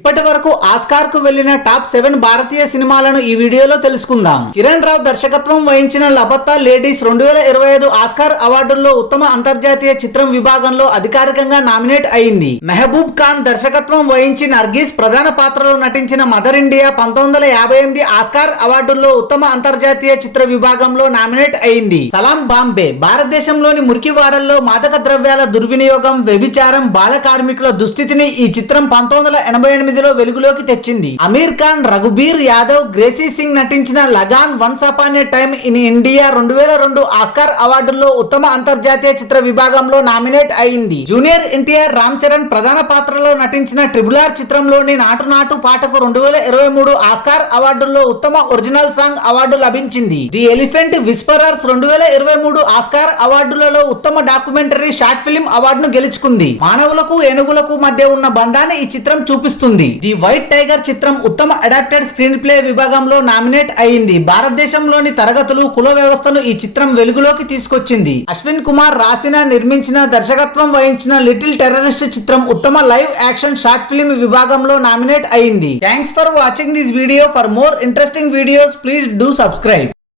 ఇప్పటి వరకు ఆస్కార్ కు వెళ్లిన టాప్ 7 భారతీయ సినిమాలను ఈ వీడియోలో తెలుసుకుందాం. కిరణ్ రావు దర్శకత్వం వహించిన లబత్తా లేడీస్ 2025 ఆస్కార్ అవార్డుల్లో ఉత్తమ అంతర్జాతీయ చిత్రం విభాగంలో అధికారికంగా నామినేట్ అయింది. మెహబూబ్ ఖాన్ దర్శకత్వం వహించి నర్గీస్ ప్రధాన పాత్రలో నటించిన మదర్ ఇండియా 1958 ఆస్కార్ అవార్డుల్లో ఉత్తమ అంతర్జాతీయ చిత్ర విభాగంలో నామినేట్ అయింది. సలాం బాంబే భారతదేశంలోని మురికివాడల్లో మాదక ద్రవ్యాల దుర్వినియోగం, వ్యభిచారం, బాల కార్మికుల దుస్థితిని ఈ చిత్రం 1988లో వెలుగులోకి తెచ్చింది. అమీర్ ఖాన్, రఘుబీర్ యాదవ్, గ్రేసీ సింగ్ నటించిన Lagaan, once upon a time in India 2002 Oscar అవార్డుల్లో ఉత్తమ అంతర్జాతీయ చిత్ర విభాగంలో నామినేట్ అయింది. జూనియర్ ఎన్టీఆర్, రామ్ చరణ్ ప్రధాన పాత్రలో నటించిన RRR చిత్రంలోని నాటు నాటు పాటకు 2023 ఆస్కార్ అవార్డుల్లో ఉత్తమ ఒరిజినల్ సాంగ్ అవార్డు లభించింది. ది ఎలిఫెంట్ విస్పరర్స్ 2023 ఆస్కార్ అవార్డులలో ఉత్తమ డాక్యుమెంటరీ షార్ట్ ఫిల్మ్ అవార్డును గెలుచుకుంది. మానవులకు ఏనుగులకు మధ్య ఉన్న బంధాన్ని ఈ చిత్రం చూపిస్తుంది. ది వైట్ టైగర్ చిత్రం ఉత్తమ అడాప్టెడ్ స్క్రీన్ ప్లే విభాగంలో నామినేట్ అయింది. భారతదేశంలోని తరగతులు, కుల వ్యవస్థను ఈ చిత్రం వెలుగులోకి తీసుకొచ్చింది. అశ్విన్ కుమార్ రాసిన, నిర్మించిన, దర్శకత్వం వహించిన లిటిల్ టెర్రరిస్ట్ చిత్రం ఉత్తమ లైవ్ యాక్షన్ షార్ట్ ఫిల్మ్ విభాగంలో నామినేట్ అయింది. Thanks for watching this video. For more interesting videos please do subscribe.